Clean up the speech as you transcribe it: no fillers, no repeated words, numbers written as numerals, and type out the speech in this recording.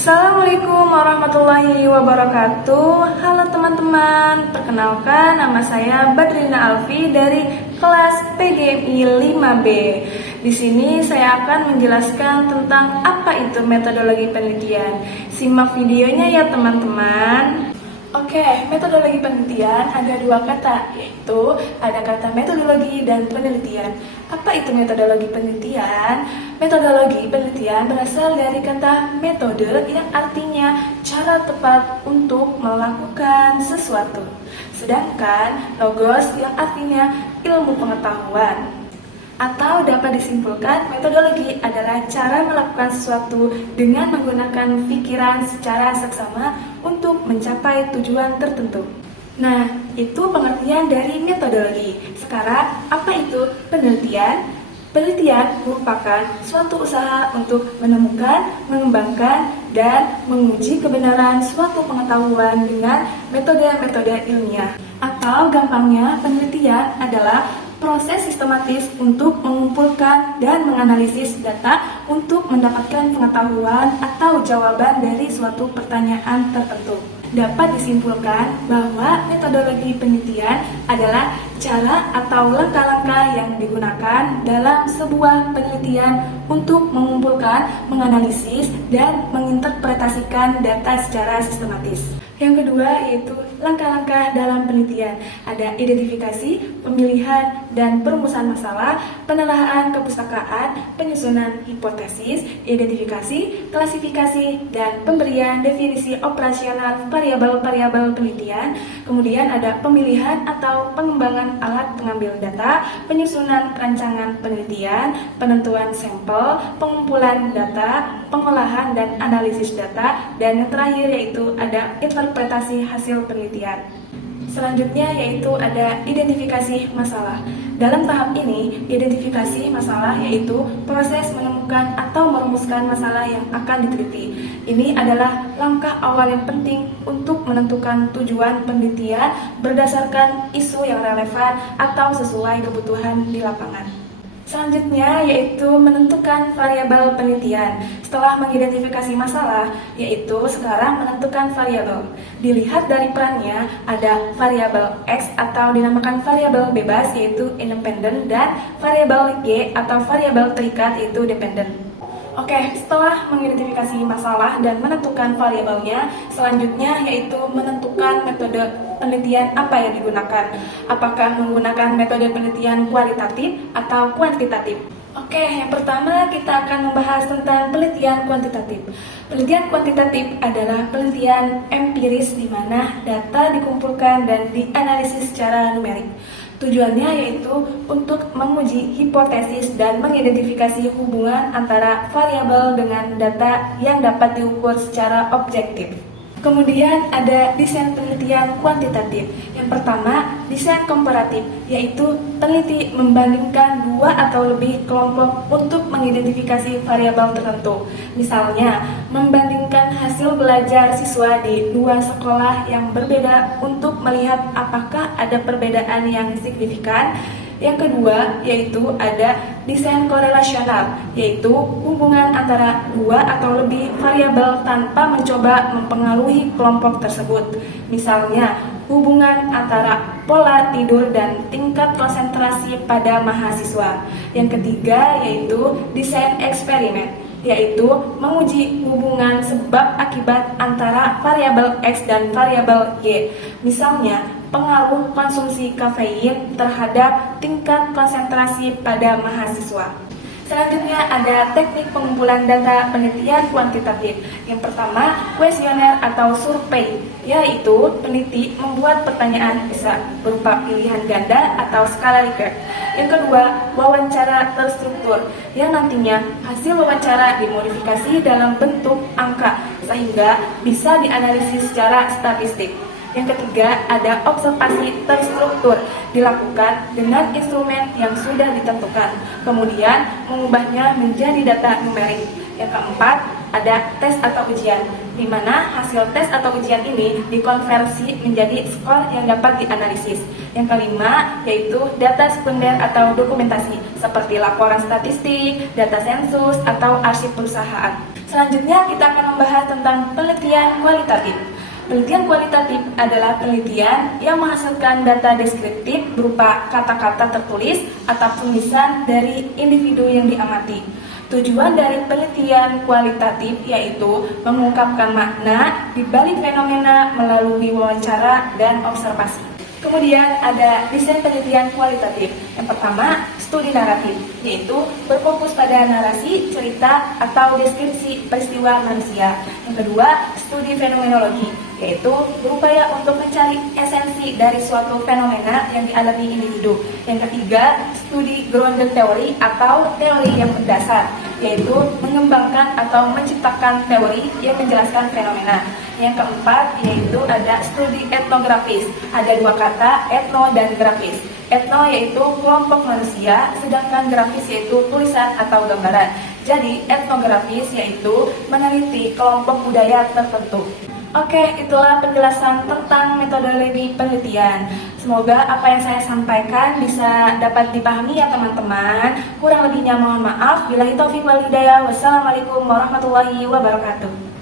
Assalamualaikum warahmatullahi wabarakatuh. Halo teman-teman, perkenalkan nama saya Badrina Alfi dari kelas PGMI 5B. Di sini saya akan menjelaskan tentang apa itu metodologi penelitian. Simak videonya ya teman-teman. Oke, metodologi penelitian ada dua kata, yaitu ada kata metodologi dan penelitian. Apa itu metodologi penelitian? Metodologi penelitian berasal dari kata metode yang artinya cara tepat untuk melakukan sesuatu. Sedangkan logos yang artinya ilmu pengetahuan. Atau dapat disimpulkan, metodologi adalah cara melakukan sesuatu dengan menggunakan pikiran secara seksama untuk mencapai tujuan tertentu. Nah, itu pengertian dari metodologi. Sekarang, apa itu penelitian? Penelitian merupakan suatu usaha untuk menemukan, mengembangkan, dan menguji kebenaran suatu pengetahuan dengan metode-metode ilmiah. Atau gampangnya, penelitian adalah proses sistematis untuk mengumpulkan dan menganalisis data untuk mendapatkan pengetahuan atau jawaban dari suatu pertanyaan tertentu. Dapat disimpulkan bahwa metodologi penelitian adalah cara atau langkah-langkah yang digunakan dalam sebuah penelitian untuk mengumpulkan, menganalisis, dan menginterpretasikan data secara sistematis. Yang kedua yaitu langkah-langkah dalam penelitian. Ada identifikasi, pemilihan, dan perumusan masalah, penelaahan kepustakaan, penyusunan hipotesis, identifikasi, klasifikasi, dan pemberian definisi operasional variabel-variabel penelitian. Kemudian ada pemilihan atau pengembangan alat pengambil data, penyusunan rancangan penelitian, penentuan sampel, pengumpulan data, pengolahan dan analisis data, dan yang terakhir yaitu ada interpretasi hasil penelitian. Selanjutnya yaitu ada identifikasi masalah. Dalam tahap ini, identifikasi masalah yaitu proses menemukan atau merumuskan masalah yang akan diteliti. Ini adalah langkah awal yang penting untuk menentukan tujuan penelitian berdasarkan isu yang relevan atau sesuai kebutuhan di lapangan. Selanjutnya yaitu menentukan variabel penelitian. Setelah mengidentifikasi masalah, yaitu sekarang menentukan variabel. Dilihat dari perannya, ada variabel X atau dinamakan variabel bebas yaitu independen, dan variabel Y atau variabel terikat yaitu dependen. Oke, setelah mengidentifikasi masalah dan menentukan variabelnya, selanjutnya yaitu menentukan metode penelitian apa yang digunakan. Apakah menggunakan metode penelitian kualitatif atau kuantitatif? Oke, yang pertama kita akan membahas tentang penelitian kuantitatif. Penelitian kuantitatif adalah penelitian empiris di mana data dikumpulkan dan dianalisis secara numerik. Tujuannya yaitu untuk menguji hipotesis dan mengidentifikasi hubungan antara variabel dengan data yang dapat diukur secara objektif. Kemudian ada desain penelitian kuantitatif. Yang pertama, desain komparatif, yaitu peneliti membandingkan dua atau lebih kelompok untuk mengidentifikasi variabel tertentu. Misalnya, membandingkan hasil belajar siswa di dua sekolah yang berbeda untuk melihat apakah ada perbedaan yang signifikan. Yang kedua yaitu ada desain korelasional, yaitu hubungan antara dua atau lebih variabel tanpa mencoba mempengaruhi kelompok tersebut. Misalnya, hubungan antara pola tidur dan tingkat konsentrasi pada mahasiswa. Yang ketiga yaitu desain eksperimen, yaitu menguji hubungan sebab akibat antara variabel X dan variabel Y. Misalnya, pengaruh konsumsi kafein terhadap tingkat konsentrasi pada mahasiswa. Selanjutnya ada teknik pengumpulan data penelitian kuantitatif. Yang pertama, kuesioner atau survei, yaitu peneliti membuat pertanyaan bisa berupa pilihan ganda atau skala Likert. Yang kedua, wawancara terstruktur, yang nantinya hasil wawancara dimodifikasi dalam bentuk angka sehingga bisa dianalisis secara statistik. Yang ketiga, ada observasi terstruktur, dilakukan dengan instrumen yang sudah ditentukan, kemudian mengubahnya menjadi data numerik. Yang keempat, ada tes atau ujian, di mana hasil tes atau ujian ini dikonversi menjadi skor yang dapat dianalisis. Yang kelima yaitu data sekunder atau dokumentasi seperti laporan statistik, data sensus, atau arsip perusahaan. Selanjutnya kita akan membahas tentang penelitian kualitatif. Penelitian kualitatif adalah penelitian yang menghasilkan data deskriptif berupa kata-kata tertulis atau tulisan dari individu yang diamati. Tujuan dari penelitian kualitatif yaitu mengungkapkan makna di balik fenomena melalui wawancara dan observasi. Kemudian ada desain penelitian kualitatif. Yang pertama, studi naratif, yaitu berfokus pada narasi, cerita, atau deskripsi peristiwa manusia. Yang kedua, studi fenomenologi, yaitu berupaya untuk mencari esensi dari suatu fenomena yang dialami individu. Yang ketiga, studi grounded theory atau teori yang berdasar, yaitu mengembangkan atau menciptakan teori yang menjelaskan fenomena. Yang keempat yaitu ada studi etnografis. Ada dua kata, etno dan grafis. Etno yaitu kelompok manusia, sedangkan grafis yaitu tulisan atau gambaran. Jadi etnografis yaitu meneliti kelompok budaya tertentu. Oke, itulah penjelasan tentang metodologi penelitian. Semoga apa yang saya sampaikan bisa dapat dipahami ya teman-teman. Kurang lebihnya mohon maaf. Billahi taufiq wal hidayah. Wassalamualaikum warahmatullahi wabarakatuh.